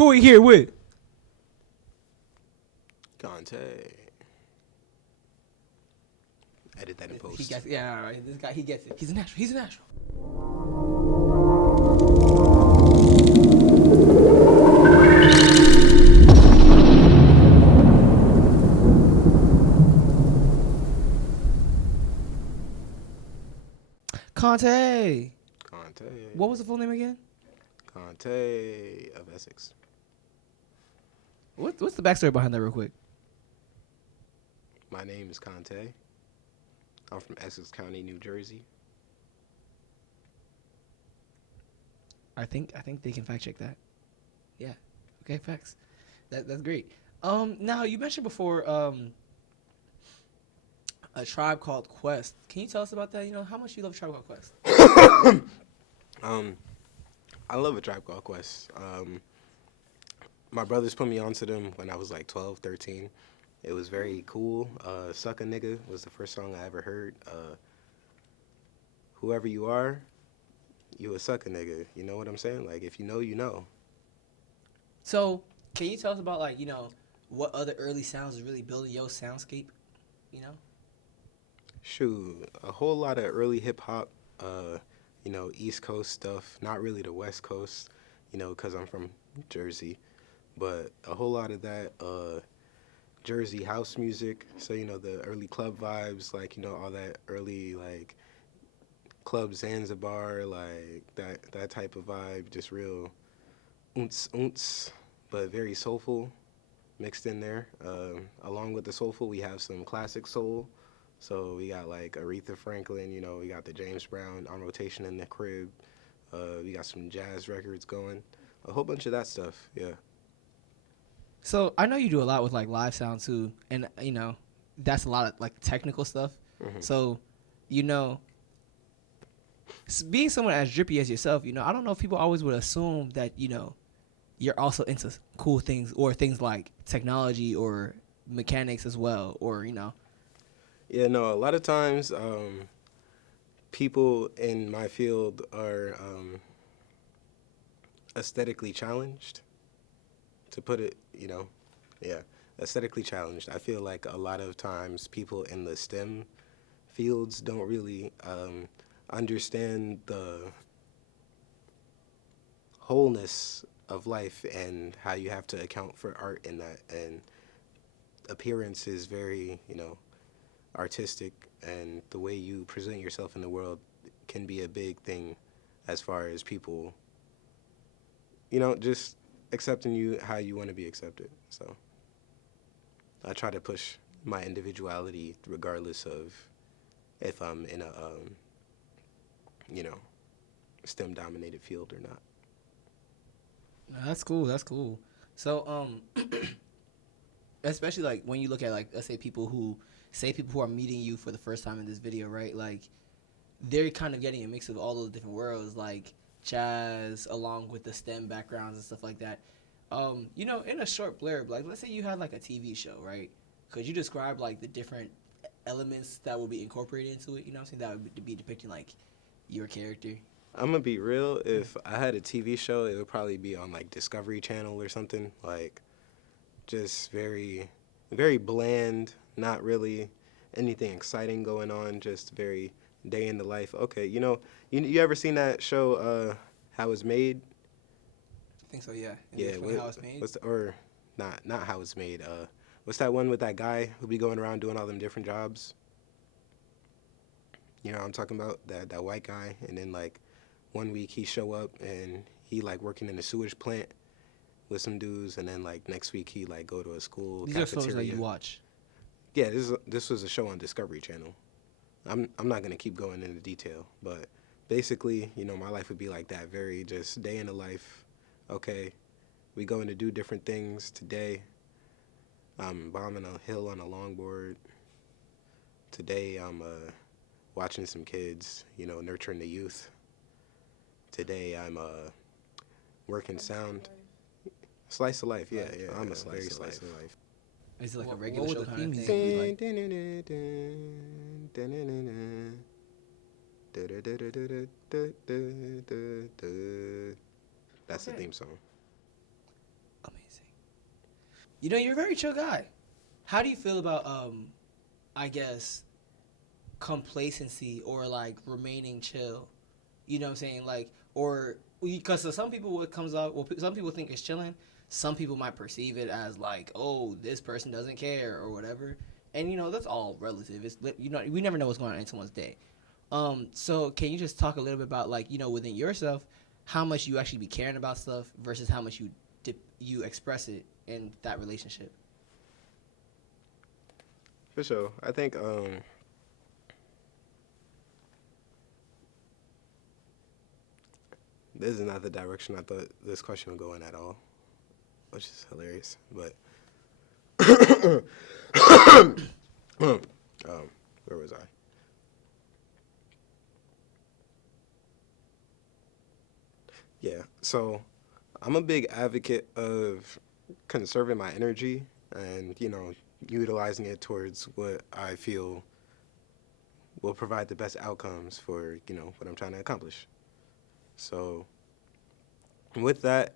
Who we here with? Konté. Edit that in post. He gets it. Yeah, all right. This guy, he gets it. He's a natural. He's a natural. Konté. Konté. What was the full name again? Konté of Essex. What's the backstory behind that, real quick? My name is Konté. I'm from Essex County, New Jersey. I think they can fact check that. Yeah. Okay, facts. That's great. Now you mentioned before a Tribe Called Quest. Can you tell us about that? You know, how much you love Tribe Called Quest? I love a Tribe Called Quest. My brothers put me onto them when I was like 12, 13. It was very cool. Suck a Nigga was the first song I ever heard. Whoever you are, you a suck a nigga. You know what I'm saying? Like, if you know, you know. So, can you tell us about, like, you know, what other early sounds is really building your soundscape? You know? Shoot, a whole lot of early hip-hop, you know, East Coast stuff. Not really the West Coast, you know, because I'm from Jersey. But a whole lot of that, Jersey house music. So, you know, the early club vibes, like, you know, all that early, like, Club Zanzibar, like, that type of vibe. Just real oonts, but very soulful mixed in there. Along with the soulful, we have some classic soul. So we got, like, Aretha Franklin, you know, we got the James Brown on rotation in the crib. We got some jazz records going. A whole bunch of that stuff, yeah. So, I know you do a lot with, like, live sound, too. And, you know, that's a lot of, like, technical stuff. Mm-hmm. So, you know, being someone as drippy as yourself, you know, I don't know if people always would assume that, you know, you're also into cool things or things like technology or mechanics as well, or, you know. Yeah, no, a lot of times people in my field are aesthetically challenged, to put it, you know, yeah, aesthetically challenged. I feel like a lot of times people in the STEM fields don't really understand the wholeness of life and how you have to account for art in that. And appearance is very, you know, artistic, and the way you present yourself in the world can be a big thing as far as people, you know, just accepting you how you want to be accepted. So I try to push my individuality regardless of if I'm in a, you know, STEM-dominated field or not. That's cool. That's cool. So, especially, like, when you look at, like, let's say people who are meeting you for the first time in this video, right? Like, they're kind of getting a mix of all those different worlds, like jazz along with the STEM backgrounds and stuff like that. You know, in a short blurb, like, let's say you had, like, a TV show, right? Could you describe, like, the different elements that would be incorporated into it? You know what I'm saying? That would be depicting, like, your character. I'm gonna be real. If I had a TV show, it would probably be on, like, Discovery Channel or something. Like, just very, very bland. Not really anything exciting going on. Just very day in the life. Okay, you know, you ever seen that show, How It's Made? I think so, yeah. Yeah. How It's Made? Or not How It's Made. What's that one with that guy who be going around doing all them different jobs? You know what I'm talking about? That white guy, and then, like, one week he show up and he, like, working in a sewage plant with some dudes, and then, like, next week he, like, go to a school These are cafeteria. shows that you watch. Yeah, this was a show on Discovery Channel. I'm not gonna keep going into detail, but basically, you know, my life would be like that, very just day in the life. Okay, we going to do different things today. I'm bombing a hill on a longboard. Today I'm watching some kids, you know, nurturing the youth. Today I'm working sound. Slice of life, yeah. I'm a slice of life. Is it like a regular show kind of thing? Like, that's the theme song. You know, you're a very chill guy. How do you feel about I guess complacency or like remaining chill? You know what I'm saying? Like, or because to some people, what comes out, well, some people think it's chilling. Some people might perceive it as like, oh, this person doesn't care or whatever. And you know, that's all relative. It's you know, we never know what's going on in someone's day. So can you just talk a little bit about like, you know, within yourself, how much you actually be caring about stuff versus how much you express it in that relationship? For sure. I think this is not the direction I thought this question would go in at all, which is hilarious. But where was I? Yeah. So I'm a big advocate of conserving my energy and, you know, utilizing it towards what I feel will provide the best outcomes for, you know, what I'm trying to accomplish. So with that,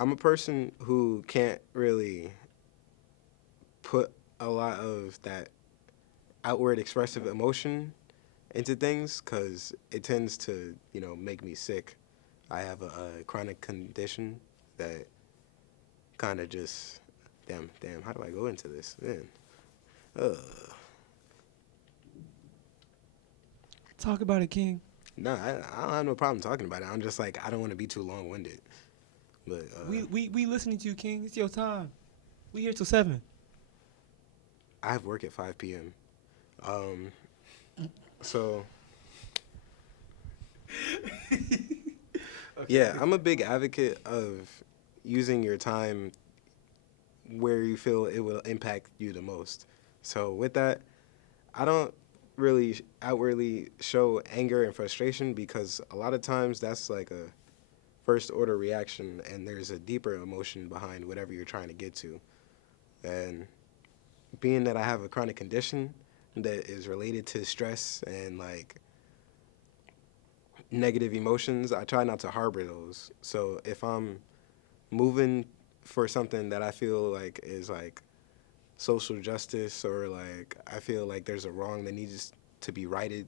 I'm a person who can't really put a lot of that outward expressive emotion into things because it tends to, you know, make me sick. I have a chronic condition that kind of just, damn, how do I go into this? Man, ugh. Talk about it, King. No, I don't have no problem talking about it. I'm just like, I don't want to be too long-winded. But We listening to you, King. It's your time. We here till 7. I have work at 5 p.m. So, yeah, I'm a big advocate of using your time where you feel it will impact you the most. So with that, I don't really outwardly show anger and frustration because a lot of times that's like a first order reaction and there's a deeper emotion behind whatever you're trying to get to. And being that I have a chronic condition that is related to stress and like negative emotions, I try not to harbor those. So if I'm moving for something that I feel like is like social justice or like I feel like there's a wrong that needs to be righted,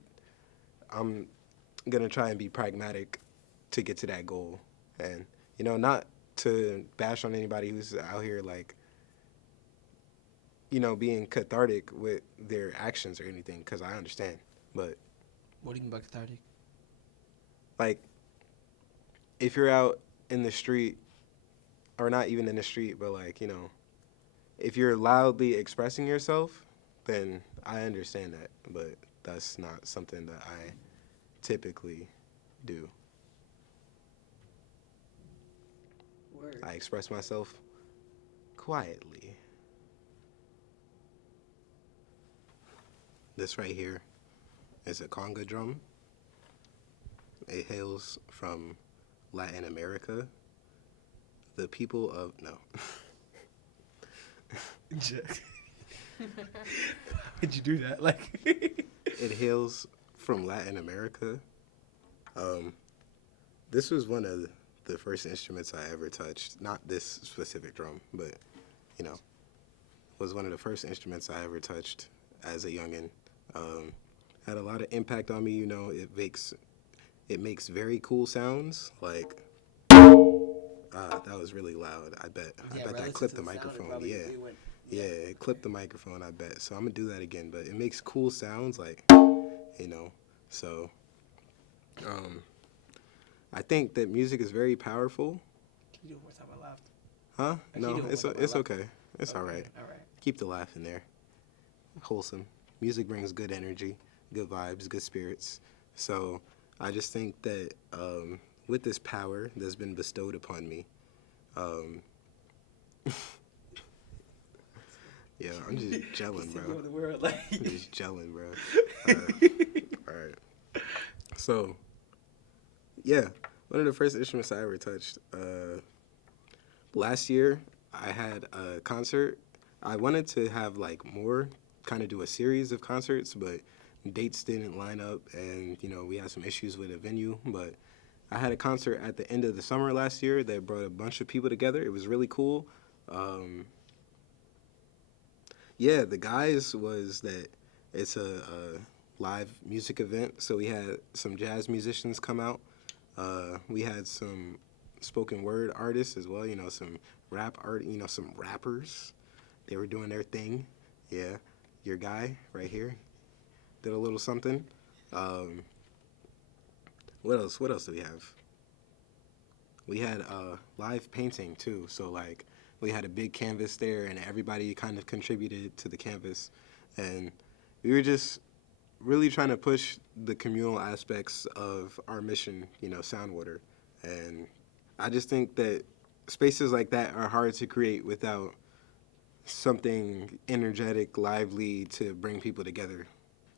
I'm gonna try and be pragmatic to get to that goal. And, you know, not to bash on anybody who's out here like, you know, being cathartic with their actions or anything, because I understand. But What do you mean by cathartic? like, if you're out in the street, or not even in the street, but like, you know, if you're loudly expressing yourself, then I understand that. But that's not something that I typically do. Word. I express myself quietly. This right here is a conga drum. It hails from Latin America. The people of, no. Why'd you do that? Like, It hails from Latin America. This was one of the first instruments I ever touched. Not this specific drum, but, you know, was one of the first instruments I ever touched as a youngin'. Had a lot of impact on me, you know. It makes very cool sounds. Like, that was really loud. I bet that clipped the microphone. Yeah, it clipped the microphone. I bet. So I'm gonna do that again. But it makes cool sounds, like, you know. So, I think that music is very powerful. Can you do it one time I laughed? Huh? Can you No, do it it's one time I laughed? okay. It's all right. All right. Keep the laugh in there. Wholesome. Music brings good energy, good vibes, good spirits. So I just think that with this power that's been bestowed upon me, yeah, I'm just gelling, bro. The world, like. I'm just gelling, bro. All right. So, yeah, one of the first instruments I ever touched. Last year, I had a concert. I wanted to have like more, kind of do a series of concerts, but dates didn't line up, and you know we had some issues with a venue. But I had a concert at the end of the summer last year that brought a bunch of people together. It was really cool. Yeah, the guys was that it's a live music event. So we had some jazz musicians come out. We had some spoken word artists as well. You know, some rap art. You know, some rappers. They were doing their thing. Yeah, your guy right here did a little something. Um, what else? What else do we have? We had live painting too. So like we had a big canvas there, and everybody kind of contributed to the canvas, and we were just really trying to push the communal aspects of our mission. You know, Sound Water, and I just think that spaces like that are hard to create without something energetic, lively to bring people together.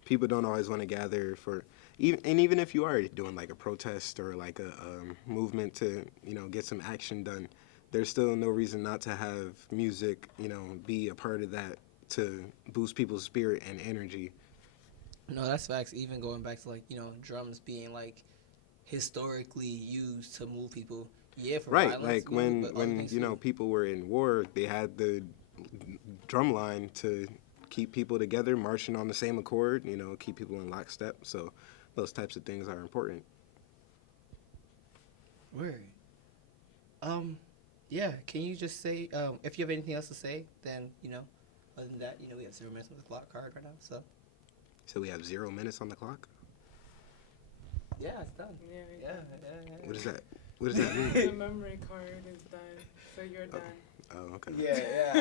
People don't always want to gather for, even if you are doing like a protest or like a movement to, you know, get some action done, there's still no reason not to have music, you know, be a part of that to boost people's spirit and energy. No, that's facts. Even going back to like, you know, drums being like historically used to move people. Yeah, for Right, violence. like when you know people were in war, they had the drum line to keep people together, marching on the same accord. You know, keep people in lockstep. So those types of things are important. Word. Yeah. Can you just say, if you have anything else to say, then you know, other than that, you know, we have 0 minutes on the clock card right now. So we have 0 minutes on the clock. Yeah, it's done. Yeah. What is that? What does that mean? The memory card is done, so you're done. Oh, okay. Yeah.